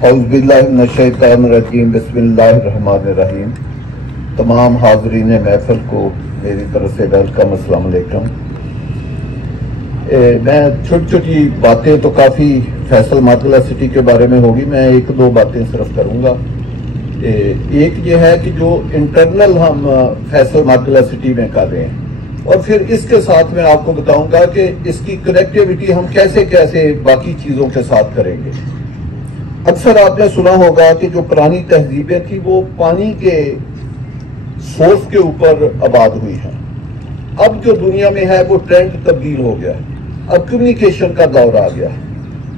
औज़ुबिल्लाहिमिनश्शैतानिर्रजीम बिस्मिल्लाहिर्रहमानिर्रहीम। तमाम हाज़रीन महफ़िल को मेरी तरफ से वेलकम, अस्सलाम वालेकुम। मैं छोटी छोटी बातें तो काफ़ी फैसल मातला सिटी के बारे में होगी, मैं एक दो बातें सिर्फ करूँगा। एक ये है कि जो इंटरनल हम फैसल मातला सिटी में कर रहे हैं, और फिर इसके साथ मैं आपको बताऊंगा कि इसकी कनेक्टिविटी हम कैसे कैसे बाकी चीज़ों के साथ करेंगे। अक्सर आपने सुना होगा कि जो पुरानी तहजीबें थी वो पानी के सोर्स के ऊपर आबाद हुई हैं। अब जो दुनिया में है वो ट्रेंड तब्दील हो गया है, अब कम्युनिकेशन का दौर आ गया है।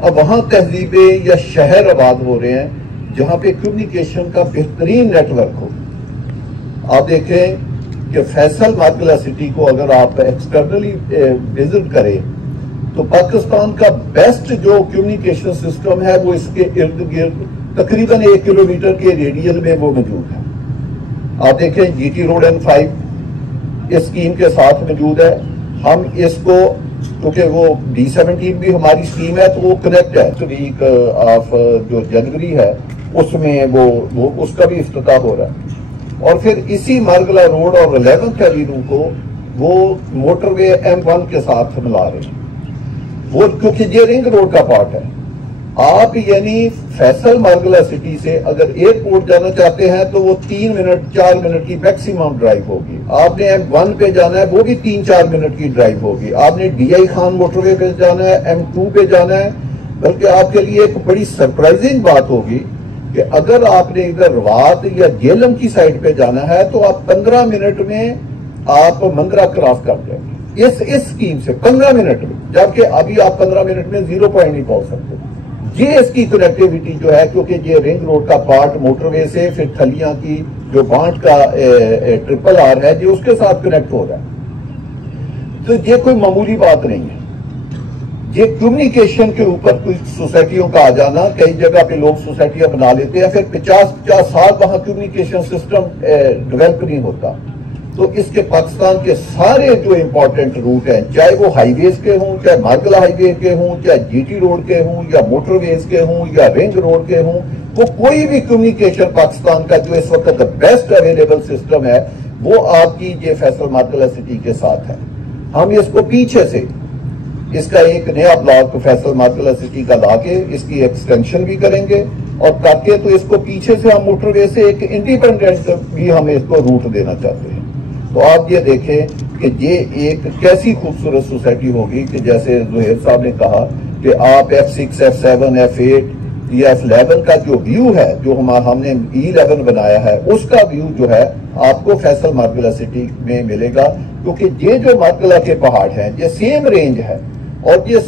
अब वहां तहजीबें या शहर आबाद हो रहे हैं जहां पे कम्युनिकेशन का बेहतरीन नेटवर्क हो। आप देखें कि फैसल मातला सिटी को अगर आप एक्सटर्नली विजिट करें तो पाकिस्तान का बेस्ट जो कम्युनिकेशन सिस्टम है वो इसके इर्द गिर्द तकरीबन 1 किलोमीटर के रेडियस में वो मौजूद है। आप देखें GT रोड N5 इस स्कीम के साथ मौजूद है। हम इसको, क्योंकि वो D17 भी हमारी स्कीम है तो वो कनेक्ट है। वीक ऑफ जो जनवरी है उसमें वो उसका भी इफ्तिताह हो रहा है। और फिर इसी मारगला रोड और 11th एवेन्यू को वो मोटरवे M1 के साथ मिला रहे हैं, वो क्योंकि ये रिंग रोड का पार्ट है। आप यानी फैसल मारगला सिटी से अगर एयरपोर्ट जाना चाहते हैं तो वो 3 मिनट 4 मिनट की मैक्सिमम ड्राइव होगी। आपने M1 पे जाना है वो भी 3-4 मिनट की ड्राइव होगी। आपने DI खान मोटरवे पे जाना है, M2 पे जाना है। बल्कि आपके लिए एक बड़ी सरप्राइजिंग बात होगी कि अगर आपने इधर रवात या जेलम की साइड पे जाना है तो आप 15 मिनट में आप मंगरा क्रॉस कर जाएंगे इस स्कीम से 15 मिनट में, जबकि अभी आप 15 मिनट में 0 पॉइंट नहीं पहुंच सकते। ये इसकी कनेक्टिविटी जो है, क्योंकि ये रिंग रोड का पार्ट मोटरवे से फिर थलियां की जो बांट का RRR है ये उसके साथ कनेक्ट हो रहा है। तो ये कोई मामूली बात नहीं है। ये कम्युनिकेशन के ऊपर कुछ सोसाइटियों का आ जाना, कई जगह पे लोग सोसाइटियां बना लेते हैं, फिर 50-50 साल वहां कम्युनिकेशन सिस्टम डेवलप नहीं होता। तो इसके पाकिस्तान के सारे जो इंपॉर्टेंट रूट हैं, चाहे वो हाईवेज के हों, चाहे मारगला हाईवे के हों, चाहे GT रोड के हों, या मोटरवेज के हों, या रिंग रोड के हों, वो कोई भी कम्युनिकेशन पाकिस्तान का जो इस वक्त बेस्ट अवेलेबल सिस्टम है वो आपकी ये फैसल मातला सिटी के साथ है। हम इसको पीछे से इसका एक नया ब्लॉक फैसल मातला सिटी का लाके इसकी एक्सटेंशन भी करेंगे, और ताकि तो इसको पीछे से हम मोटरवे से एक इंडिपेंडेंट भी हम इसको रूट देना चाहते हैं। तो आप ये देखें कि ये एक कैसी खूबसूरत सोसाइटी होगी कि जैसे जुहैर साहब ने कहा कि आप F6, F7, F8 या F11 का जो व्यू है, जो हमने E11 बनाया है, उसका व्यू जो है आपको फैसल मारगला सिटी में मिलेगा। क्योंकि ये जो मारगला के पहाड़ हैं ये सेम रेंज है, और ये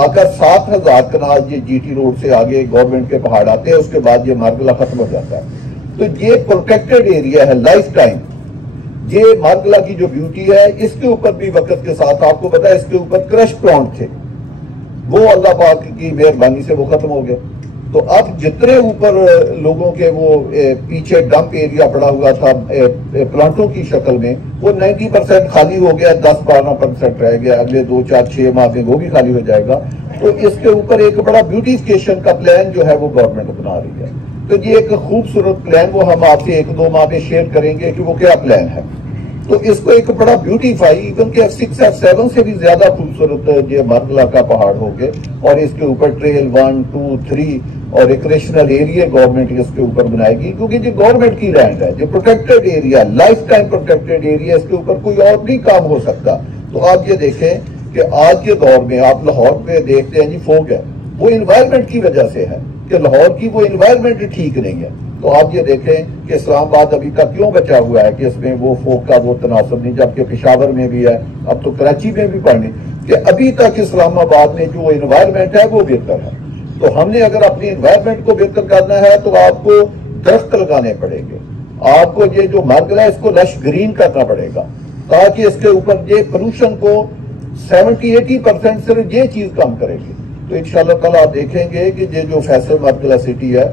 आकर 7000 कनाल ये GT रोड से आगे गवर्नमेंट के पहाड़ आते हैं, उसके बाद ये मारगला खत्म हो जाता है। तो ये प्रोटेक्टेड एरिया है लाइफ टाइम। ये मारगला की जो ब्यूटी है, इसके ऊपर भी वक्त के साथ आपको पता है इसके ऊपर क्रश प्लॉन्ट थे, वो अल्लाह पाक की मेहरबानी से वो खत्म हो गया। तो अब जितने ऊपर लोगों के वो पीछे डंप एरिया पड़ा हुआ था प्लांटों की शक्ल में, वो 90% खाली हो गया, 10-12% रह गया। अगले 2-4-6 माह में वो भी खाली हो जाएगा। तो इसके ऊपर एक बड़ा ब्यूटिफिकेशन का प्लान जो है वो गवर्नमेंट बना रही है। तो ये एक खूबसूरत प्लान वो हम आपसे 1-2 माह में शेयर करेंगे कि वो क्या प्लान है। तो इसको एक बड़ा ब्यूटीफाई, इवन के F6, F7 से भी ज्यादा खूबसूरत ये मारगला का पहाड़ हो गए, और इसके ऊपर ट्रेल 1, 2, 3 और एक रेशनल एरिया गवर्नमेंट इसके ऊपर बनाएगी, क्योंकि ये गवर्नमेंट की लैंड है, जो protected area, life time protected area, इसके ऊपर कोई और नहीं काम हो सकता। तो आप ये देखें कि आज के दौर में आप लाहौर पे देखते हैं जी फोग है, वो इन्वायरमेंट की वजह से है कि लाहौर की वो इन्वायरमेंट ठीक नहीं है। तो आप ये देखें कि इस्लामाबाद अभी तक क्यों बचा हुआ है कि इसमें वो फोक का वो तनासब नहीं, जबकि पेशावर में भी है, अब तो कराची में भी पढ़ने कि अभी तक इस्लामाबाद में जो इन्वायरमेंट है वो बेहतर है। तो हमने अगर अपनी इन्वायरमेंट को बेहतर करना है तो आपको दरख्त लगाने पड़ेंगे, आपको ये जो मारगला है इसको लश ग्रीन करना पड़ेगा, ताकि इसके ऊपर ये पोल्यूशन को 70-80% सिर्फ ये चीज कम करेगी। तो इंशाअल्लाह ताला आप देखेंगे कि ये जो फैसल मारगला सिटी है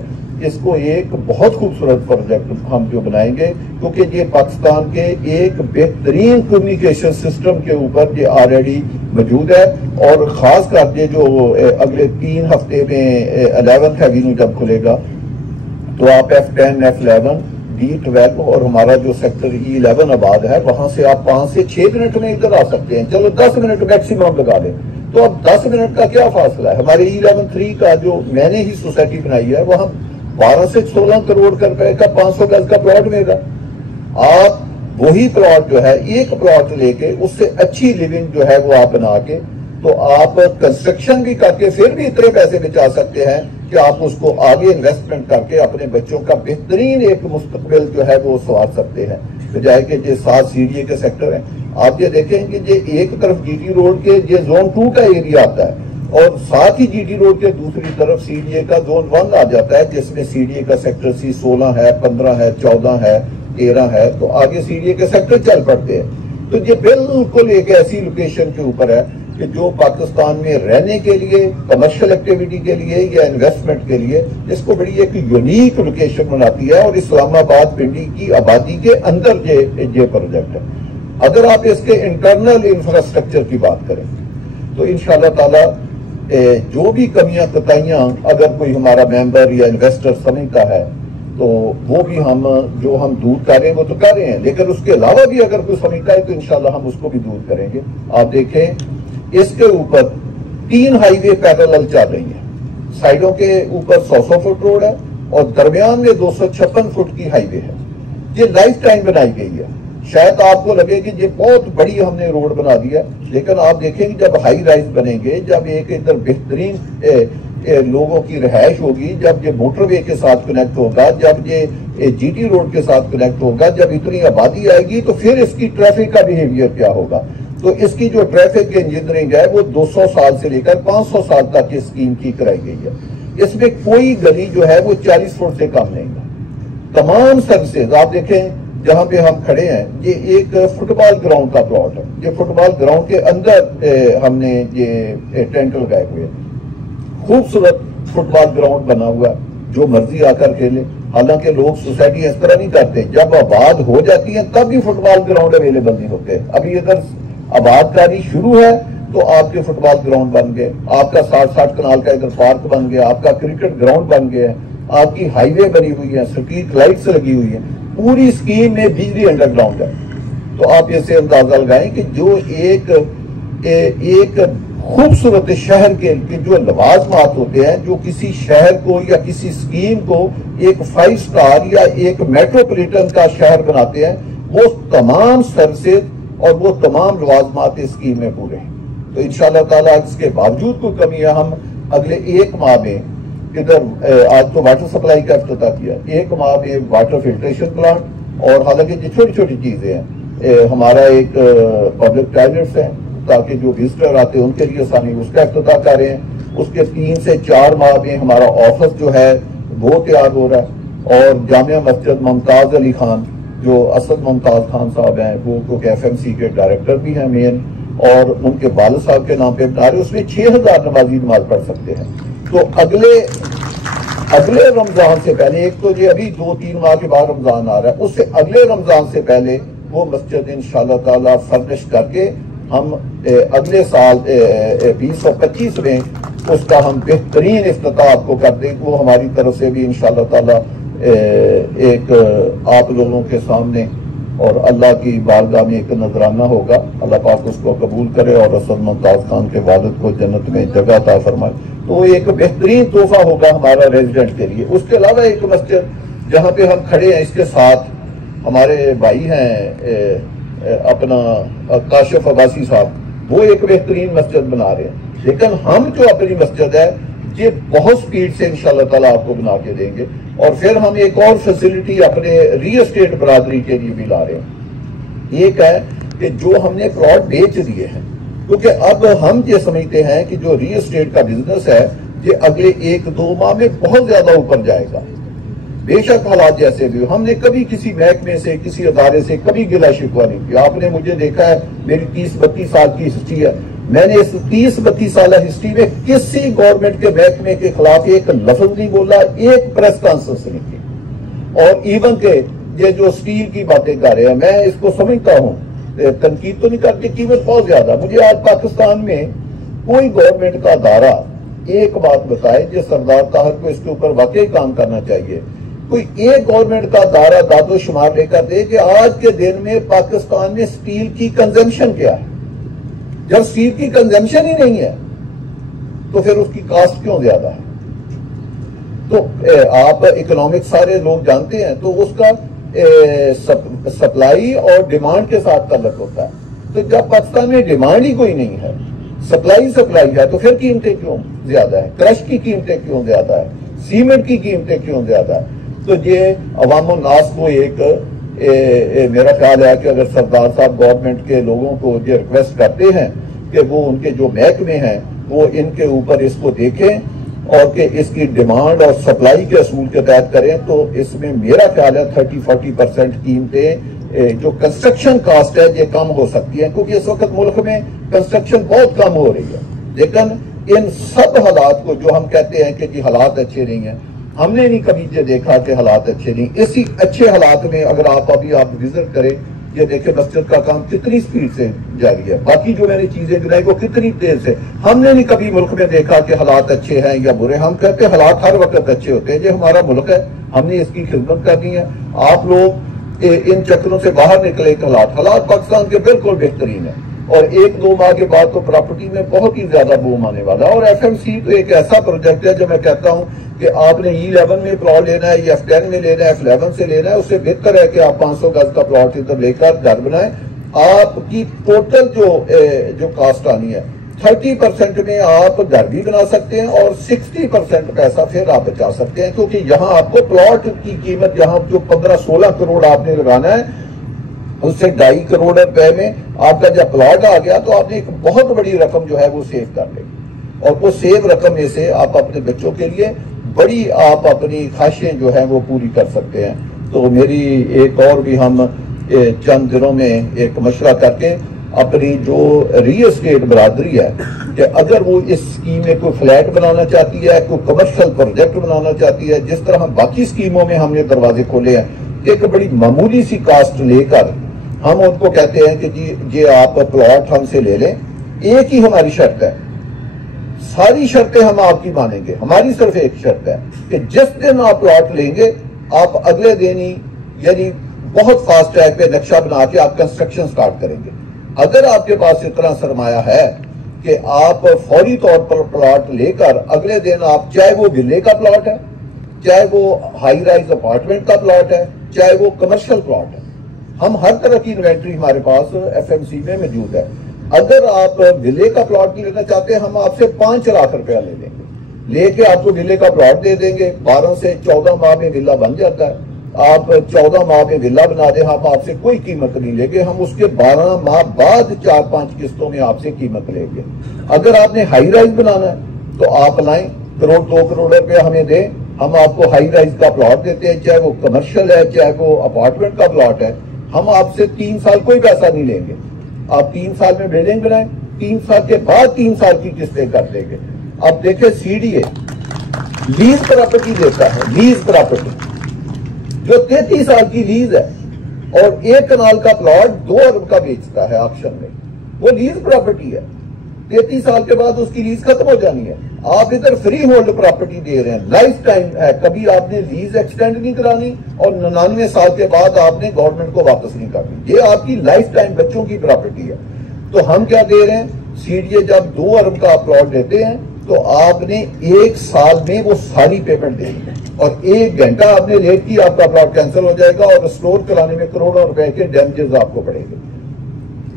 इसको एक बहुत खूबसूरत प्रोजेक्ट हम जो बनाएंगे, क्योंकि ये पाकिस्तान के एक बेहतरीन कम्युनिकेशन सिस्टम के ऊपर ये ऑलरेडी मौजूद है। और खास कर ये जो अगले 3 हफ्ते में 11th एवेन्यू जब खुलेगा तो आप F10, F11, D12 और हमारा जो सेक्टर E11 आबाद है, वहां से आप 5 से 6 मिनट में इधर आ सकते हैं। चलो 10 मिनट मैक्सिमम लगा लें, तो अब 10 मिनट का क्या फासला है। हमारे E11-3 का जो मैंने ही सोसाइटी बनाई है, वहां 12 से 16 करोड़ रुपए का 500 गज का प्लॉट मिलेगा। आप वही प्लॉट जो है, एक प्लॉट लेके उससे अच्छी लिविंग जो है वो आप बना के, तो आप कंस्ट्रक्शन भी करके फिर भी इतने पैसे बचा सकते हैं कि आप उसको आगे इन्वेस्टमेंट करके अपने बच्चों का बेहतरीन एक मुस्तकबिल जो है वो संवार सकते हैं, बजाय के जो 7 सीडीए के सेक्टर हैं। आप ये देखें कि ये एक तरफ जीटी रोड के ये जोन 2 का एरिया आता है, और साथ ही जीटी रोड के दूसरी तरफ सीडीए का जोन 1 आ जाता है, जिसमें सीडीए का सेक्टर C 16 है, 15 है, 14 है, 13 है, तो आगे सीडीए के सेक्टर चल पड़ते हैं। तो ये बिल्कुल एक ऐसी लोकेशन के ऊपर है कि जो पाकिस्तान में रहने के लिए, कमर्शियल एक्टिविटी के लिए या इन्वेस्टमेंट के लिए इसको बड़ी एक यूनिक लोकेशन बनाती है। और इस्लामाबाद पिंडी की आबादी के अंदर ये प्रोजेक्ट है। अगर आप इसके इंटरनल इंफ्रास्ट्रक्चर की बात करें तो इंशाअल्लाह ताला जो भी कमियां कताइयां अगर कोई हमारा मेंबर या इन्वेस्टर समझता है तो वो भी हम दूर कर रहे हैं, वो तो कर रहे हैं, लेकिन उसके अलावा भी अगर कोई समझता है तो इंशाअल्लाह हम उसको भी दूर करेंगे। आप देखें इसके ऊपर 3 हाईवे पैरेलल चल रही है। साइडों के ऊपर 100 फुट रोड है और दरमियान में 256 फुट की हाईवे है। ये लाइफ टाइम बनाई गई है। शायद आपको लगे कि ये बहुत बड़ी हमने रोड बना दिया, लेकिन आप देखेंगे जब हाई राइज बनेंगे, जब एक इधर बेहतरीन लोगों की रिहाइश होगी, जब ये मोटरवे के साथ कनेक्ट होगा, जब ये जीटी रोड के साथ कनेक्ट होगा, जब इतनी आबादी आएगी तो फिर इसकी ट्रैफिक का बिहेवियर क्या होगा। तो इसकी जो ट्रैफिक इंजीनियरिंग है वो 200 साल से लेकर 500 साल तक इस स्कीम की कराई गई है। इसमें कोई गली जो है वो 40 फुट से कम नहीं है। तमाम सर्विसेज आप देखें, जहां पे हम खड़े हैं ये एक फुटबॉल ग्राउंड का प्लॉट है। ये फुटबॉल ग्राउंड के अंदर हमने ये टेंट लगाए हुए हैं। खूबसूरत फुटबॉल ग्राउंड बना हुआ, जो मर्जी आकर खेले। हालांकि लोग सोसाइटी इस तरह नहीं करते, जब आबाद हो जाती है तब भी फुटबॉल ग्राउंड अवेलेबल नहीं होते। अभी अगर आबादकारी शुरू है तो आपके फुटबॉल ग्राउंड बन गए, आपका 60 कनाल का इधर पार्क बन गया, आपका क्रिकेट ग्राउंड बन गया, आपकी हाईवे बनी हुई है, स्ट्रीट लाइट्स लगी हुई है, पूरी स्कीम में बिजली अंडरग्राउंड है। तो आप इससे अंदाजा लगाएं कि जो एक खूबसूरत शहर के जो लवाजमात होते हैं, जो किसी शहर को या किसी स्कीम को एक 5 स्टार या एक मेट्रोपॉलिटन का शहर बनाते हैं, वो तमाम सर्विसेज और वो तमाम लवाजमात इस स्कीम में पूरे हैं। तो इंशाअल्लाह ताला इसके बावजूद कोई कमी है, हम अगले 1 माह में इधर आज तो वाटर सप्लाई का इफ्तिताह किया, 1 माह में वाटर फिल्ट्रेशन प्लांट, और हालांकि ये छोटी छोटी चीजें हैं, हमारा एक पब्लिक टॉयलेट्स है ताकि जो विजिटर आते हैं उनके लिए आसानी, उसका इफ्तिताह कर रहे हैं। उसके 3 से 4 माह में हमारा ऑफिस जो है वो तैयार हो रहा है। और जामिया मस्जिद मुमताज अली खान, जो असद मुमताज खान साहब हैं, वो क्योंकि FMC के डायरेक्टर भी हैं मेन, और उनके वालिद साहब के नाम पे बना रहे, उसमें 6000 नमाजी नमाज पढ़ सकते हैं। तो अगले रमजान से पहले, एक तो ये अभी 2-3 माह के बाद रमजान आ रहा है, उससे अगले रमजान से पहले वो मस्जिद इंशाअल्लाह ताला फर्निश करके हम अगले साल 2025 में उसका हम बेहतरीन इफ्तिताह आपको कर दें। वो हमारी तरफ से भी इंशाअल्लाह ताला एक आप लोगों के सामने और अल्लाह की बारगाह में एक नजराना होगा। अल्लाह पाक उसको कबूल करे और असद मुमताज खान के वालिद को जन्नत में जगह अता फरमाए। तो एक बेहतरीन तोहफा होगा हमारा रेजिडेंट के लिए। उसके अलावा एक मस्जिद जहाँ पे हम खड़े हैं, इसके साथ हमारे भाई हैं अपना काशिफ अब्बासी साहब, वो एक बेहतरीन मस्जिद बना रहे हैं। लेकिन हम जो अपनी मस्जिद है ये बहुत स्पीड से इंशाअल्लाह ताला आपको बना के देंगे। और फिर हम एक और फैसिलिटी अपने रियल एस्टेट बरादरी के लिए भी ला रहे हैं। एक है कि जो हमने प्लॉट बेच दिए हैं, क्योंकि अब हम ये समझते हैं कि जो रियल एस्टेट का बिजनेस है ये अगले 1-2 माह में बहुत ज्यादा ऊपर जाएगा। बेशक हालात जैसे भी हो, हमने कभी किसी महकमे से, किसी अदारे से कभी गिला शिकवा नहीं किया। आपने मुझे देखा है, मेरी 30-32 साल की हिस्ट्री है, मैंने इस 30-32 साल हिस्ट्री में किसी गवर्नमेंट के महकमे के खिलाफ एक लफ्ज नहीं बोला, एक प्रेस कॉन्फ्रेंस नहीं की। और इवन के ये जो स्टील की बातें कर रहे हैं, मैं इसको समझता हूं, तनकीद तो नहीं करती, कीमत बहुत ज्यादा। मुझे आज पाकिस्तान में कोई गवर्नमेंट का अदारा एक बात बताए जो सरदार ताहिर को इसके ऊपर वाकई काम करना चाहिए। कोई एक गवर्नमेंट का अदारा दादो शुमार लेकर दे कि आज के दिन में पाकिस्तान में स्टील की कंजम्पशन क्या है। जब स्टील की कंजम्पशन ही नहीं है तो फिर उसकी कास्ट क्यों ज्यादा है? तो आप इकोनॉमिक सारे लोग जानते हैं, तो उसका सप्लाई और डिमांड के साथ ताल्लुक होता है। तो जब पाकिस्तान में डिमांड ही कोई नहीं है, सप्लाई है, तो फिर कीमतें क्यों ज्यादा है? क्रश की कीमतें क्यों ज्यादा है? सीमेंट की कीमतें क्यों ज्यादा है? तो ये अवाम नास को एक मेरा ख्याल है कि अगर सरदार साहब गवर्नमेंट के लोगों को ये रिक्वेस्ट करते हैं कि वो उनके जो महकमे हैं वो इनके ऊपर इसको देखें और कि इसकी डिमांड और सप्लाई के असूल के तहत करें, तो इसमें मेरा ख्याल है 30-40% कीमतें जो कंस्ट्रक्शन कास्ट है ये कम हो सकती है, क्योंकि इस वक्त मुल्क में कंस्ट्रक्शन बहुत कम हो रही है। लेकिन इन सब हालात को जो हम कहते हैं कि जी हालात अच्छे नहीं है, हमने नहीं कभी ये देखा कि हालात अच्छे नहीं। इसी अच्छे हालात में अगर आप विजिट करें, ये देखें मस्जिद का काम कितनी स्पीड से जारी है, बाकी जो मैंने चीजें गिनाई वो कितनी तेज से। हमने नहीं कभी मुल्क में देखा कि हालात अच्छे हैं या बुरे। हम कहते हैं हालात हर वक्त अच्छे होते हैं, ये हमारा मुल्क है, हमने इसकी खिदमत करनी है। आप लोग इन चक्रों से बाहर निकले। हालात पाकिस्तान के बिल्कुल बेहतरीन है और 1-2 माह के बाद तो प्रॉपर्टी में बहुत ही ज्यादा बूम आने वाला है। और FMC तो एक ऐसा प्रोजेक्ट है जो मैं कहता हूं कि आपने E11 में प्लॉट लेना है या F10 में लेना है, F11 से लेना है, उससे बेहतर है कि आप 500 गज का प्लॉट इधर लेकर घर बनाएं। आपकी टोटल जो कास्ट आनी है 30% में आप घर भी बना सकते हैं और 60% पैसा फिर आप बचा सकते हैं, क्योंकि यहाँ आपको प्लॉट की कीमत यहाँ जो 15-16 करोड़ आपने लगाना है उससे 2.5 करोड़ रुपए में आपका जब प्लॉट आ गया तो आपने एक बहुत बड़ी रकम जो है वो सेव कर ली, और वो सेव रकम में से आप अपने बच्चों के लिए बड़ी आप अपनी ख्वाहिशें जो है वो पूरी कर सकते हैं। तो मेरी एक और भी हम चंद दिनों में एक मशवरा करके अपनी जो रियल एस्टेट बरादरी है कि अगर वो इस स्कीम में कोई फ्लैट बनाना चाहती है, कोई कमर्शियल प्रोजेक्ट बनाना चाहती है, जिस तरह हम बाकी स्कीमों में हमने दरवाजे खोले हैं, एक बड़ी मामूली सी कास्ट लेकर हम उनको कहते हैं कि जी ये आप प्लॉट हमसे ले लें। एक ही हमारी शर्त है, सारी शर्तें हम आपकी मानेंगे, हमारी सिर्फ एक शर्त है कि जिस दिन आप प्लॉट लेंगे आप अगले दिन ही यानी बहुत फास्ट ट्रैक पे नक्शा बना के आप कंस्ट्रक्शन स्टार्ट करेंगे। अगर आपके पास इतना सरमाया है कि आप फौरी तौर पर प्लॉट लेकर अगले दिन आप, चाहे वो विले का प्लॉट है, चाहे वो हाई राइज अपार्टमेंट का प्लॉट है, चाहे वो कमर्शियल प्लॉट है, हम हर तरह की इन्वेंट्री हमारे पास FMC में मौजूद है। अगर आप विले का प्लॉट नहीं लेना चाहते, हम आपसे 5 लाख रुपया ले लेंगे, लेके आपको विले का प्लॉट दे देंगे। 12 से 14 माह में विला बन जाता है। आप 14 माह में विला बना दें, हम आपसे कोई कीमत नहीं लेंगे, हम उसके 12 माह बाद 4-5 किस्तों में आपसे कीमत लेंगे। अगर आपने हाई राइज बनाना है तो आप लाएं, 1-2 करोड़ रुपया हमें दें, हम आपको हाई राइज का प्लॉट देते हैं, चाहे वो कमर्शियल है चाहे वो अपार्टमेंट का प्लॉट है। हम आपसे 3 साल कोई पैसा नहीं लेंगे, आप 3 साल में बिल्डिंग बनाएं, 3 साल के बाद 3 साल की किस्तें कर देंगे। अब देखें CDA लीज प्रॉपर्टी देता है, लीज प्रॉपर्टी जो 33 साल की लीज है और 1 कनाल का प्लॉट 2 अरब का बेचता है ऑप्शन में, वो लीज प्रॉपर्टी है। 33 साल के बाद उसकी लीज खत्म हो जानी है। आप इधर फ्री होल्ड प्रॉपर्टी दे रहे हैं, लाइफ टाइम है, कभी आपने लीज एक्सटेंड नहीं करानी और 99 साल के बाद आपने गवर्नमेंट को वापस नहीं करनी। ये आपकी लाइफ टाइम बच्चों की प्रॉपर्टी है। तो हम क्या दे रहे हैं, CDA जब 2 अरब का प्लॉट देते हैं तो आपने 1 साल में वो सारी पेमेंट देनी है, और 1 घंटा आपने लेट की आपका प्लॉट कैंसिल हो जाएगा और स्टोर कराने में करोड़ों रुपए के डैमेजेस आपको पड़ेंगे।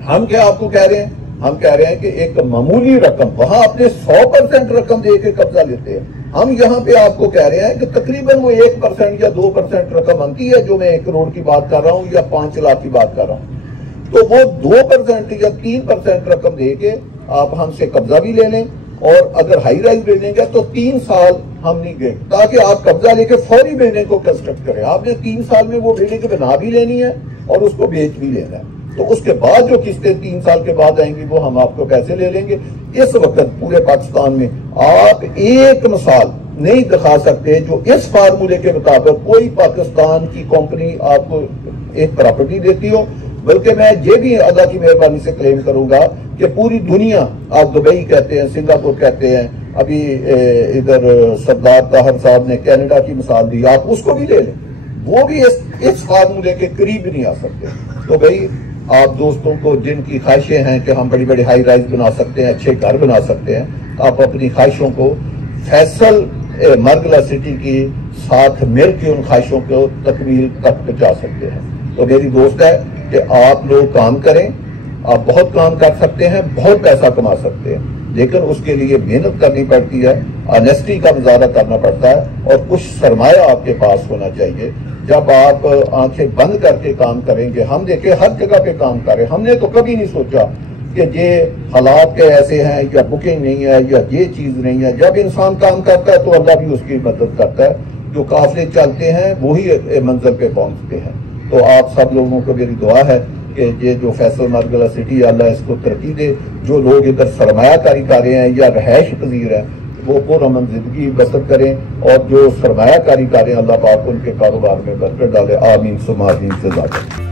हम क्या आपको कह रहे हैं, हम कह रहे हैं कि एक मामूली रकम, वहां अपने 100% रकम दे के कब्जा लेते हैं। हम यहाँ पे आपको कह रहे हैं कि तकरीबन वो 1% या 2% रकम बनती है, जो मैं 1 करोड़ की बात कर रहा हूँ या 5 लाख की बात कर रहा हूँ, तो वो 2% या 3% रकम दे के आप हमसे कब्जा भी ले लें, और अगर हाई राइज बिल्डिंग है तो 3 साल हम नहीं गए, ताकि आप कब्जा लेके फौरी बिल्डिंग को कंस्ट्रक्ट करें। आपने 3 साल में वो बिल्डिंग बना भी लेनी है और उसको बेच भी लेना है। तो उसके बाद जो किस्तें 3 साल के बाद आएंगी वो हम आपको पैसे ले लेंगे। इस वक्त पूरे पाकिस्तान में आप एक मिसाल नहीं दिखा सकते जो इस फार्मूले के मुताबिक कोई पाकिस्तान की कंपनी आपको एक प्रॉपर्टी देती हो, बल्कि मैं ये भी अल्लाह की मेहरबानी से क्लेम करूंगा कि पूरी दुनिया, आप दुबई कहते हैं, सिंगापुर कहते हैं, अभी इधर सरदार ताहर साहब ने कनाडा की मिसाल दी, आप उसको भी ले लें, वो भी इस फार्मूले के करीब नहीं आ सकते। तो भाई आप दोस्तों को जिनकी ख्वाहिशें हैं कि हम बड़ी बड़ी हाई राइज बना सकते हैं, अच्छे घर बना सकते हैं, आप अपनी ख्वाहिशों को फैसल मरगला सिटी की साथ मिलकर उन ख्वाहिशों को तकमील तक पहुंचा सकते हैं। तो मेरी दोस्त है कि आप लोग काम करें, आप बहुत काम कर सकते हैं, बहुत पैसा कमा सकते हैं, लेकिन उसके लिए मेहनत करनी पड़ती है, ऑनेस्टी का मुजाहरा करना पड़ता है और कुछ सरमाया आपके पास होना चाहिए। जब आप आंखें बंद करके काम करेंगे, हम देखें हर जगह पे काम करें, हमने तो कभी नहीं सोचा कि ये हालात के ऐसे हैं या बुकिंग नहीं है या ये चीज नहीं है। जब इंसान काम करता है तो अल्लाह भी उसकी मदद करता है। जो काफिले चलते हैं वही मंजिल पे पहुंचते हैं। तो आप सब लोगों को मेरी दुआ है कि ये जो फैसल मरगला सिटी, अल्लाह इसको तरक्की दे। जो लोग इधर सरमायाकारी कर रहे हैं या रहायश पजीर है वो पुरअमन जिंदगी बसर करें, और जो सरमायाकारी कर रहे हैं अल्लाह पाक उनके कारोबार में बरकत डाले। आमीन सुमा आमीन से ज़्यादा।